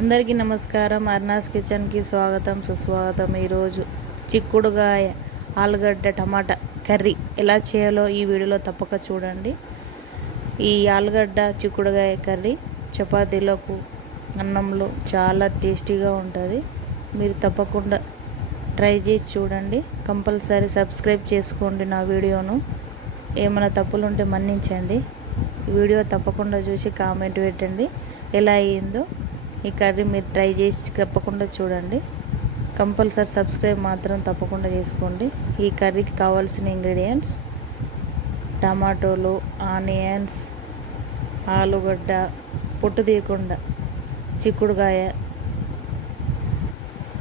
అందరికీ నమస్కారం. అర్నాస్ కిచెన్కి స్వాగతం సుస్వాగతం. ఈరోజు చిక్కుడుగాయ ఆలుగడ్డ టమాటా కర్రీ ఎలా చేయాలో ఈ వీడియోలో తప్పక చూడండి. ఈ ఆలుగడ్డ చిక్కుడుగాయ కర్రీ చపాతీలకు అన్నంలో చాలా టేస్టీగా ఉంటుంది. మీరు తప్పకుండా ట్రై చేసి చూడండి. కంపల్సరీ సబ్స్క్రైబ్ చేసుకోండి నా వీడియోను. ఏమైనా తప్పులుంటే మన్నించండి. వీడియో తప్పకుండా చూసి కామెంట్ పెట్టండి ఎలా అయ్యిందో. ఈ కర్రీ మీరు ట్రై చేసి తప్పకుండా చూడండి. కంపల్సరీ సబ్స్క్రైబ్ మాత్రం తప్పకుండా చేసుకోండి. ఈ కర్రీకి కావాల్సిన ఇంగ్రీడియంట్స్ టమాటోలు, ఆనియన్స్, ఆలుగడ్డ, పొట్టు తీయకుండా చిక్కుడుకాయ.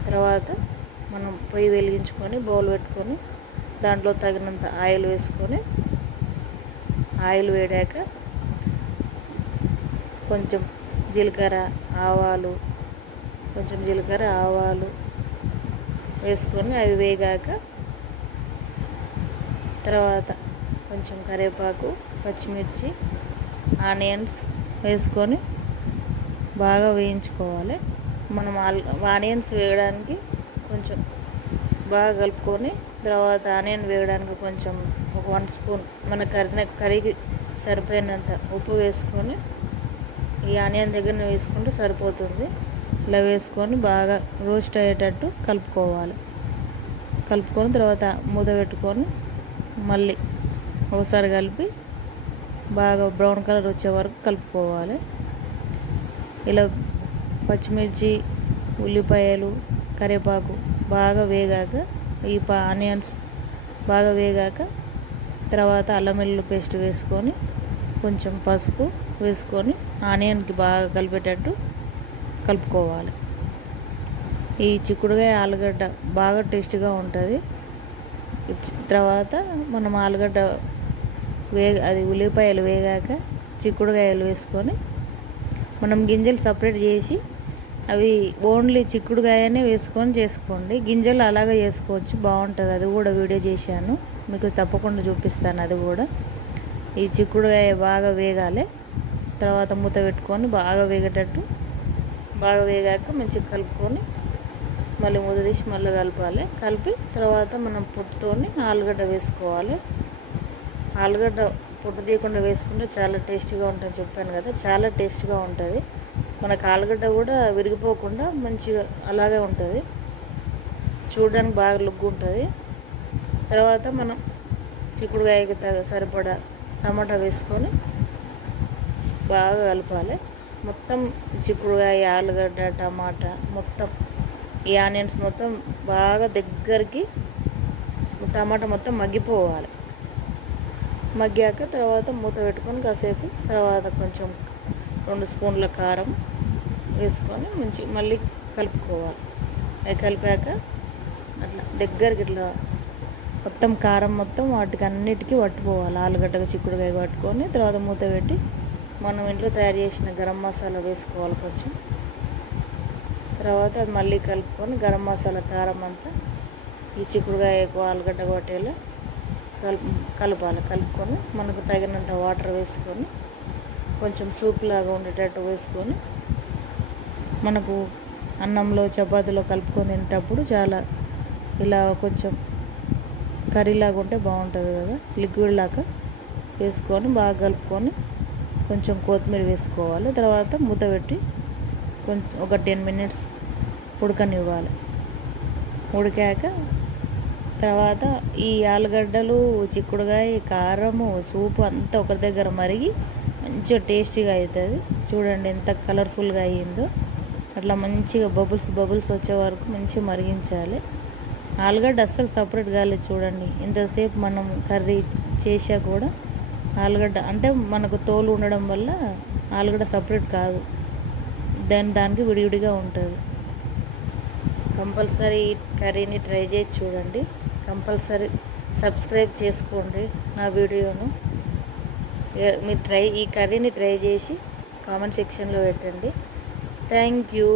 తర్వాత మనం పొయ్యి వెలిగించుకొని బౌల్ పెట్టుకొని దాంట్లో తగినంత ఆయిల్ వేసుకొని ఆయిల్ వేడాక కొంచెం జీలకర్ర ఆవాలు వేసుకొని అవి వేగాక తర్వాత కొంచెం కరివేపాకు, పచ్చిమిర్చి, ఆనియన్స్ వేసుకొని బాగా వేయించుకోవాలి. మనం ఆనియన్స్ వేయడానికి కొంచెం బాగా కలుపుకొని తర్వాత ఆనియన్ వేయడానికి కొంచెం ఒక 1 స్పూన్ మన కర్రీకి సరిపోయినంత ఉప్పు వేసుకొని ఈ ఆనియన్ దగ్గర వేసుకుంటే సరిపోతుంది. ఇలా వేసుకొని బాగా రోస్ట్ అయ్యేటట్టు కలుపుకొని తర్వాత మూత పెట్టుకొని మళ్ళీ ఒకసారి కలిపి బాగా బ్రౌన్ కలర్ వచ్చే వరకు కలుపుకోవాలి. ఇలా పచ్చిమిర్చి, ఉల్లిపాయలు, కరివేపాకు బాగా వేగాక ఈ ఆనియన్స్ బాగా వేగాక తర్వాత అల్లం వెల్లుల్లి పేస్ట్ వేసుకొని కొంచెం పసుపు వేసుకొని ఆనియన్కి బాగా కలిపేటట్టు కలుపుకోవాలి. ఈ చిక్కుడుకాయ ఆలుగడ్డ బాగా టేస్టీగా ఉంటుంది. తర్వాత మనం ఆలుగడ్డ అది ఉల్లిపాయలు వేగాక చిక్కుడుకాయలు వేసుకొని మనం గింజలు సపరేట్ చేసి అవి ఓన్లీ చిక్కుడుకాయనే వేసుకొని చేసుకోండి. గింజలు అలాగే చేసుకోవచ్చు, బాగుంటుంది. అది కూడా వీడియో చేశాను, మీకు తప్పకుండా చూపిస్తాను అది కూడా. ఈ చిక్కుడుకాయ బాగా వేగాలి. తర్వాత మూత పెట్టుకొని బాగా వేగేటట్టు బాగా వేగాక మంచిగా కలుపుకొని మళ్ళీ మూత తీసి మళ్ళీ కలిపి తర్వాత మనం పొట్టుతోని ఆలుగడ్డ వేసుకోవాలి. ఆలుగడ్డ పొట్టు తీయకుండా వేసుకుంటే చాలా టేస్టీగా ఉంటుంది. చెప్పాను కదా, చాలా టేస్ట్గా ఉంటుంది. మనకు ఆలుగడ్డ కూడా విరిగిపోకుండా మంచిగా అలాగే ఉంటుంది, చూడడానికి బాగా లుక్ ఉంటుంది. తర్వాత మనం చిక్కుడుకాయకి సరిపడా టమాటా వేసుకొని బాగా కలపాలి. మొత్తం చిక్కుడుకాయ, ఆలుగడ్డ, టమాటా మొత్తం ఈ ఆనియన్స్ మొత్తం బాగా దగ్గరికి టమాటా మొత్తం మగ్గిపోవాలి. మగ్గాక తర్వాత మూత పెట్టుకొని కాసేపు తర్వాత కొంచెం 2 స్పూన్ల కారం వేసుకొని మళ్ళీ కలుపుకోవాలి. అది కలిపాక అట్లా దగ్గరికి ఇట్లా మొత్తం కారం మొత్తం వాటికి అన్నిటికీ పట్టుకోవాలి. ఆలుగడ్డగా చిక్కుడుకాయ పట్టుకొని తర్వాత మూత పెట్టి మనం ఇంట్లో తయారు చేసిన గరం మసాలా వేసుకోవాలి కొంచెం. తర్వాత అది మళ్ళీ కలుపుకొని గరం మసాలా కారం అంతా ఈ చిక్కుడుకాయకు ఆలుగడ్డ కొట్టేలా కలుపుకొని మనకు తగినంత వాటర్ వేసుకొని కొంచెం సూప్ లాగా ఉండేటట్టు వేసుకొని మనకు అన్నంలో చపాతీలో కలుపుకొని తినేటప్పుడు చాలా ఇలా కొంచెం కర్రీలాగా ఉంటే బాగుంటుంది కదా, లిక్విడ్ లాగా వేసుకొని బాగా కలుపుకొని కొంచెం కొత్తిమీర వేసుకోవాలి. తర్వాత మూత పెట్టి కొంచెం ఒక 10 మినిట్స్ ఉడకనివ్వాలి. ఉడికాక తర్వాత ఈ ఆలుగడ్డలు, చిక్కుడుకాయ, కారము, సూపు అంతా ఒకరి దగ్గర మరిగి మంచిగా టేస్టీగా అవుతుంది. చూడండి ఎంత కలర్ఫుల్గా అయ్యిందో. అట్లా మంచిగా బబుల్స్ వచ్చే వరకు మంచిగా మరిగించాలి. ఆలుగడ్డ అస్సలు సపరేట్ కాలేదు. చూడండి ఇంతసేపు మనం కర్రీ చేసా కూడా ఆలుగడ్డ అంటే మనకు తోలు ఉండడం వల్ల ఆలుగడ్డ సపరేట్ కాదు, దానికి విడివిడిగా ఉంటుంది. కంపల్సరీ కర్రీని ట్రై చేసి చూడండి. కంపల్సరీ సబ్స్క్రైబ్ చేసుకోండి నా వీడియోను. మీరు ఈ కర్రీని ట్రై చేసి కామెంట్ సెక్షన్లో పెట్టండి. Thank you.